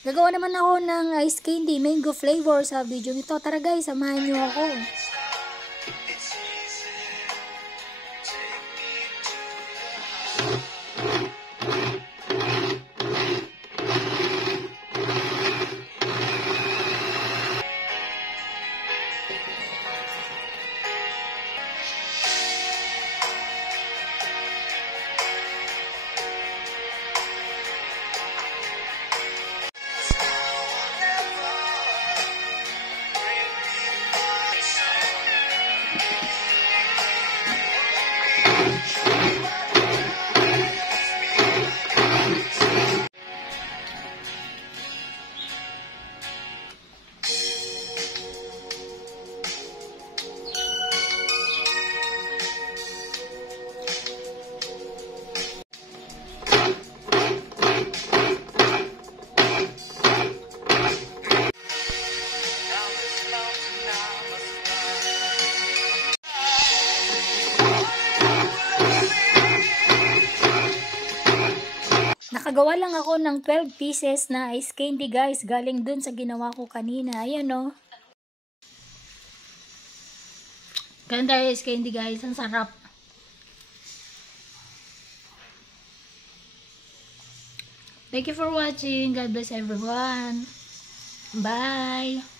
Gagawa naman ako ng ice candy mango flavor sa video nito. Tara guys, samahan nyo ako. Nakagawa lang ako ng 12 pieces na ice candy guys. Galing dun sa ginawa ko kanina. Ayan o. Ganda yung ice candy guys. Ang sarap. Thank you for watching. God bless everyone. Bye.